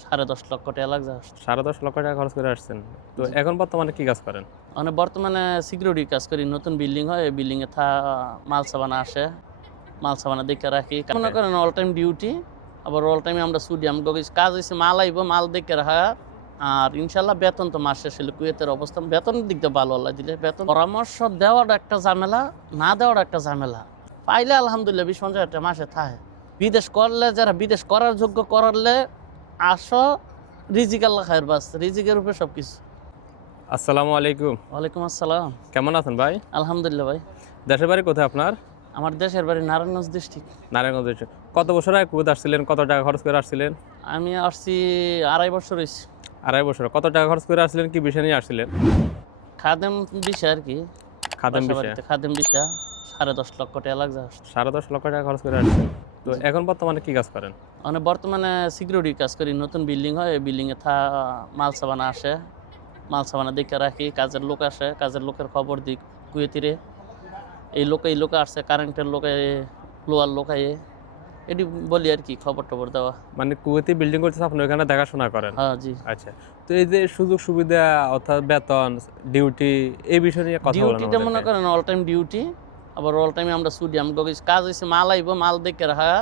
10.5 লক্ষ টাকা লাগছে। 10.5 লক্ষ টাকা খরচ করে আসছেন। তো এখন বর্তমানে কি কাজ করেন? মানে বর্তমানে সিকিউরিটি কাজ করি। নতুন বিল্ডিং হয়, এই বিল্ডিং এ মাল সাবানা আসে, মাল সাবানা দেখে রাখি। মনে করেন অল টাইম ডিউটি, আবার অল টাইমে আমরা ছুটি। কাজ হয়েছে মাল আইব, মাল দেখে রাখা। আর ইনশাল্লাহ বেতন তো মাস শেষ হলে কুয়েতের অবস্থান বেতনের দিক দিয়ে ভালো, আল্লাহ দিলে। বেতন পরামর্শ দেওয়ার একটা ঝামেলা, না দেওয়ার একটা ঝামেলা। পাইলে আলহামদুলিল্লাহ 20-50 টাকা মাসে থাকে। বিদেশ করলে, যারা বিদেশ করার যোগ্য করলে আসো, রিজিক আল্লাহ খায়ের, বাস রিজিকের উপরে সবকিছু। আসসালামু আলাইকুম। ওয়ালাইকুম আসসালাম। কেমন আছেন ভাই? আলহামদুলিল্লাহ ভাই। দেশের বাড়ি কোথায় আপনার? আমার দেশের বাড়ি নারায়ণগঞ্জ ডিস্ট্রিক্ট। নারায়ণগঞ্জ ডিস্ট্রিক্ট। কত বছর আগে কুয়েত আসছিলেন? কত টাকা খরচ করে আসছিলেন? আমি আসছি 2.5 বছর হয়েছি। 2.5 বছর। কত টাকা খরচ করে আসছিলেন? কি বিষয় নিয়ে আসছিলেন? খাদেম বিষয় আর কি, খাদেম বিষয়। বাসাবাড়িতে খাদেম বিষয়। 10.5 লক্ষ টাকা লাগছে। 10.5 লক্ষ টাকা খরচ করে আসছেন। তো এখন বর্তমানে কি কাজ করেন? মানে বর্তমানে সিকিউরিটি কাজ করি। নতুন বিল্ডিং হয়, এই বিল্ডিং এ মাল সাবানা আসে, মাল সাবানা দেখে রাখি। কাজের লোক আসে, কাজের লোকের খবর দিই কুয়েতিরে। এই লোকে আসছে, কারেন্টের লোকে, লোয়ার লোক আয়ে, এটি বলি আর কি, খবর টবর দেওয়া। মানে কুয়েতে বিল্ডিং করতেছে, আপনি ওখানে দেখাশোনা করেন? হ্যাঁ জি। আচ্ছা। তো এই যে সুযোগ সুবিধা অর্থাৎ বেতন, ডিউটি, এই বিষয় নিয়ে কথা বলেন। ডিউটিটা মনে করেন অল টাইম ডিউটি, আবার অল টাইমে আমরা ছুটি। কাজ হয়েছে মাল আইব, মাল দেখে রাখা।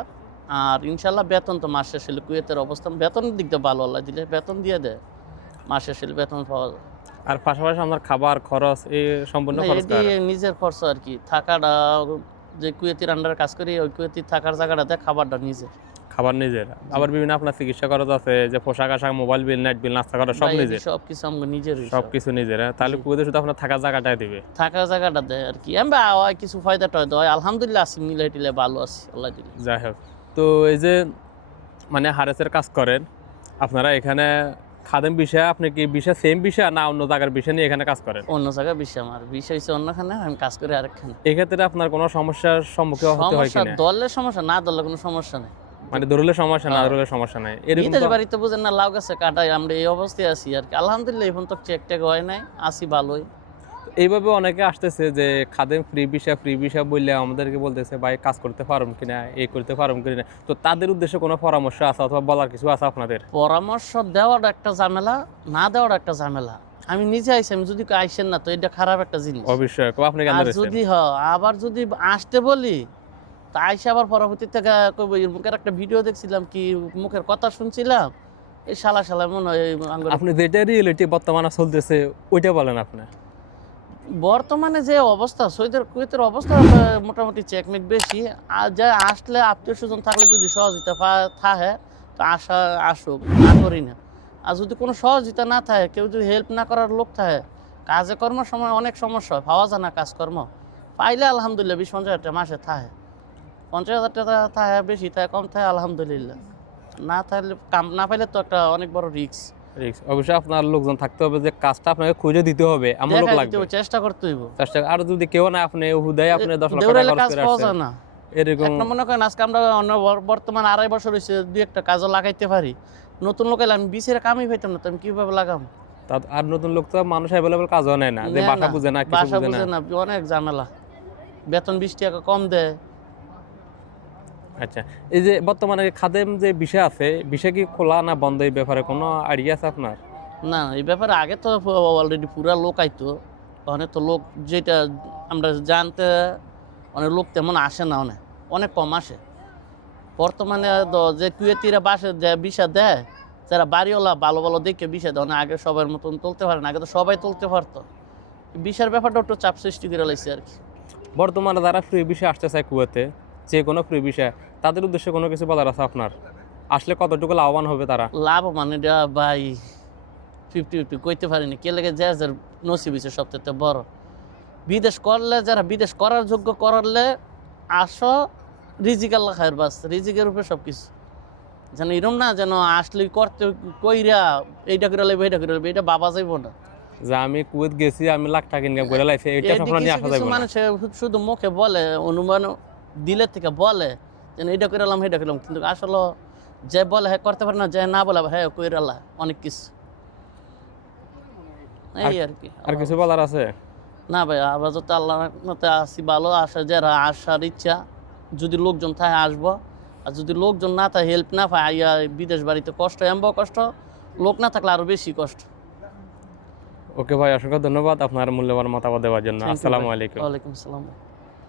আর ইনশাল্লাহ বেতন তো মাস শেষ হলে কুয়েতের অবস্থান বেতনের দিক দিয়ে ভালো, আল্লাহ দিলে। বেতন দিয়ে দেয়, মাস শেষ হলে বেতন পাওয়া যায়। আর পাশাপাশি আপনার খাবার খরচ এই সম্পূর্ণ খরচ এটি নিজের খরচ আর কি। থাকাটা, যে কুয়েতির আন্ডারে কাজ করি, ওই কুয়েতির থাকার জায়গাটাতে খাবারটা নিজের। খাবার নিজের, আবার বিভিন্ন আপনার চিকিৎসা খরচ আছে, যে পোশাক আশাক, মোবাইল বিল, নেট বিল, নাস্তা করা সব নিজের। সবকিছু আমরা নিজের, সবকিছু নিজের। তাহলে কুয়েতে শুধু আপনার থাকার জায়গাটাই দিবে? থাকার জায়গাটা দেয় আর কি। আমরা কিছু ফায়দা টয়দা হয়, আলহামদুলিল্লাহ আছি, মিলাই টিলে ভালো আছি, আল্লাহ দিলে। যাই হোক, তো এই যে মানে হারেসের কাজ করেন আপনারা এখানে, খাদেম বিষয়, আপনি কি বিষয় সেম বিষয় না অন্য জায়গার বিষয় নিয়ে এখানে কাজ করেন? অন্য জায়গায় বিষয়, আমার বিষয় হচ্ছে অন্যখানে, আমি কাজ করি আরেকখানে। এক্ষেত্রে আপনার কোনো সমস্যার সম্মুখীন হতে হয় কিনা? দলের সমস্যা, না দলের কোনো সমস্যা নেই। মানে ধরলে সমস্যা, না ধরলে সমস্যা নাই, এরকম? বিদেশ বাড়িতে বুঝেন না, লাউ গাছে কাটাই, আমরা এই অবস্থায় আছি আর কি। আলহামদুলিল্লাহ এখন তো চেক টেক হয় নাই, আছি ভালোই। এইভাবে অনেকে আসতেছে যে খাদেম ফ্রি ভিসা বললে আমাদেরকে বলতেছে ভাই কাজ করতে পারুম কিনা, এই করতে পারুম কিনা। তো তাদের উদ্দেশ্যে কোনো পরামর্শ আছে অথবা বলার কিছু আছে আপনাদের? পরামর্শ দেওয়ার একটা ঝামেলা, না দেওয়ার একটা ঝামেলা। আমি নিজে আইসি, আমি যদি আইসেন না তো এটা খারাপ একটা জিনিস। অবশ্যই আপনি কেন আর যদি আবার যদি আসতে বলি, তা আইসে আবার পরবর্তী থেকে মুখের একটা ভিডিও দেখছিলাম, কি মুখের কথা শুনছিলাম, এই শালা মনে হয় আপনি যেটা রিয়েলিটি বর্তমানে চলতেছে ওইটা বলেন আপনি। বর্তমানে যে অবস্থা, কুয়েতের অবস্থা মোটামুটি চেকমেক বেশি। আর যা আসলে আত্মীয় স্বজন থাকলে যদি সহযোগিতা থাকে তো আসুক, না করি না। আর যদি কোনো সহযোগিতা না থাকে, কেউ যদি হেল্প না করার লোক থাকে, কাজে কর্মের সময় অনেক সমস্যা হয়, পাওয়া যায় না কাজকর্ম। পাইলে আলহামদুলিল্লাহ 20-50 টাকা মাসে থাকে। 50,000 টাকা থাকে, বেশি থাকে, কম থাকে, আলহামদুলিল্লাহ। না থাকলে, কাম না পাইলে তো একটা অনেক বড় রিস্ক। অবশ্যই আপনার লোকজন থাকতে হবে, যে কাজটা আপনাকে খুঁজে দিতে হবে, এমন লোক লাগবে, চেষ্টা করতে হইব। আর যদি কেউ না, আপনি হুদাই আপনি 10 লক্ষ টাকা খরচ করে আসছেন না এরকম। একটা মনে করেন আজকে আমরা বর্তমান 2.5 বছর হয়েছে, দুই একটা কাজও লাগাইতে পারি। নতুন লোক এলে আমি বিশের কামই পাইতাম না, তো আমি কিভাবে লাগাম? আর নতুন লোক তো মানুষ অ্যাভেলেবল কাজও নেয় না, যে বাসা বুঝে না, কিছু বুঝে না, অনেক ঝামেলা। বেতন 20 টাকা কম দেয়। আচ্ছা, এই যে বর্তমানে খাদেম যে বিষয় আছে, বিষয় কি খোলা না বন্ধ, এই ব্যাপারে কোনো আইডিয়া আছে আপনার? না, এই ব্যাপারে আগে তো অলরেডি পুরা লোক আইতো, অনেক তো লোক, যেটা আমরা জানতে, অনেক লোক তেমন আসে না, অনেক কম আসে। বর্তমানে যে কুয়েতিরা বাসে বিষা দেয়, যারা বাড়িওয়ালা ভালো ভালো দেখে বিষা দেয়, আগে সবার মতন তুলতে পারে না, আগে তো সবাই তুলতে পারতো। বিষার ব্যাপারটা একটু চাপ সৃষ্টি করে লাগছে আর কি। বর্তমানে যারা ফ্রি বিষয় আসতে চায় কুয়েতে, যে কোনো ফ্রি বিষয়, তাদের উদ্দেশ্যে কোনো কিছু বলার আছে আপনার? আসলে কতটুকু লাভবান হবে তারা? লাভ মানে ভাই 50-50 কইতে পারিনি, কে লেগে যে যার নসিব হয়েছে সবথেকে বড়। বিদেশ করলে, যারা বিদেশ করার যোগ্য করলে আসো, রিজিক আল্লাহ খায়ের, বাস রিজিকের উপরে সবকিছু। যেন এরম না যেন আসলে করতে কইরা এইটা করে লাগবে, এইটা করে লাগবে, এটা বাবা যাইব না। যে আমি কুয়েত গেছি, আমি লাখ টাকা ইনকাম করে লাইছি, এটা স্বপ্ন নিয়ে আসা যাবে না। মানুষ শুধু মুখে বলে, অনুমান দিলের থেকে বলে যেন এইটা করে এলাম, সেইটা করলাম, কিন্তু আসলে যে বলে হ্যাঁ করতে পারে না, যে না বলে হ্যাঁ কইরা আল্লাহ অনেক কিছু। এই আর কি। আর কিছু বলার আছে? না ভাই, আপাতত আল্লাহর মতে আসি ভালো। যারা আসার ইচ্ছা, যদি লোকজন থাকে আসবো, আর যদি লোকজন না থাকে, হেল্প না পায়, আইয়া বিদেশ বাড়িতে কষ্ট, এমব কষ্ট, লোক না থাকলে আরো বেশি কষ্ট। ওকে ভাই, অসংখ্য ধন্যবাদ আপনার মূল্যবান মতামত দেওয়ার জন্য। Thank you আসসালামু ভাই। আলাইকুম। ওয়ালাইকুম আসসালাম।